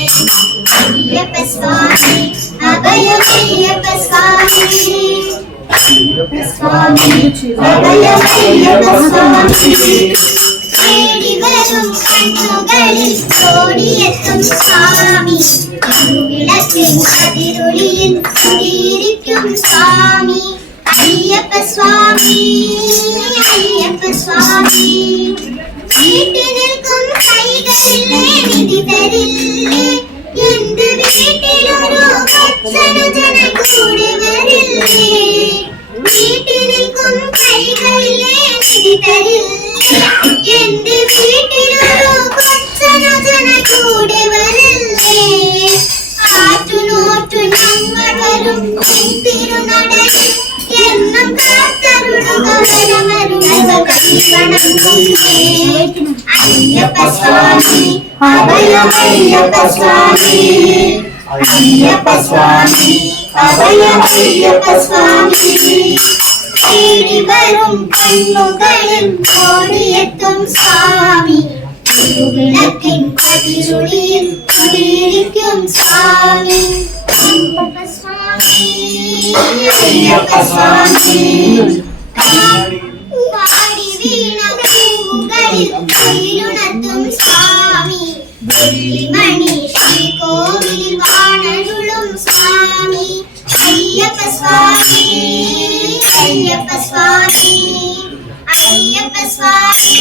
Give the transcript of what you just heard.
അയ്യപ്പ സ്വാമി അഭയമയ്യപ്പ സ്വാമി സ്വാമി അഭയമയ്യപ്പ സ്വാമി തേടി വരും കണ്ണുകളിൽ ഓടിയെത്തും സ്വാമി വിളക്കിൻ കതിരൊളിയിൽ കുടിയിരിക്കും സ്വാമി അയ്യപ്പ സ്വാമി അയ്യപ്പ സ്വാമി വീട്ടിൽ നിൽക്കും കൈകളിലെ നിധി തരില്ലേ എന്റെ വീട്ടിലൊരു ഭക്ഷണജന കൂടെ വരില്ലേ വീട്ടിൽ നിൽക്കും കൈകളിലെ നിധി തരില്ലേ എന്റെ വീട്ടിലൊരു ഭക്ഷണജന കൂടെ വരില്ലേ ആറ്റുനോറ്റു ഞങ്ങൾ വരും തിരുനടയിൽ എന്നും അയ്യപ്പ സ്വാമി അഭയമയ്യപ്പ സ്വാമി അയ്യപ്പ സ്വാമി അഭയമയ്യപ്പ സ്വാമി തേടി വരും കണ്ണുകളിൽ ഓടിയെത്തും സ്വാമി വിളക്കിൻ കതിരൊളിയിൽ കുടിയിരിക്കും സ്വാമി അയ്യപ്പ സ്വാമി അയ്യപ്പ സ്വാമി പാടി വീണ പൂവുകളിൽ ഉയരുണർത്തും സ്വാമി വെള്ളിമണി ശ്രീകോവിൽ വാണരുളും സ്വാമി അയ്യപ്പ സ്വാമി അയ്യപ്പ സ്വാമി അയ്യപ്പ സ്വാമി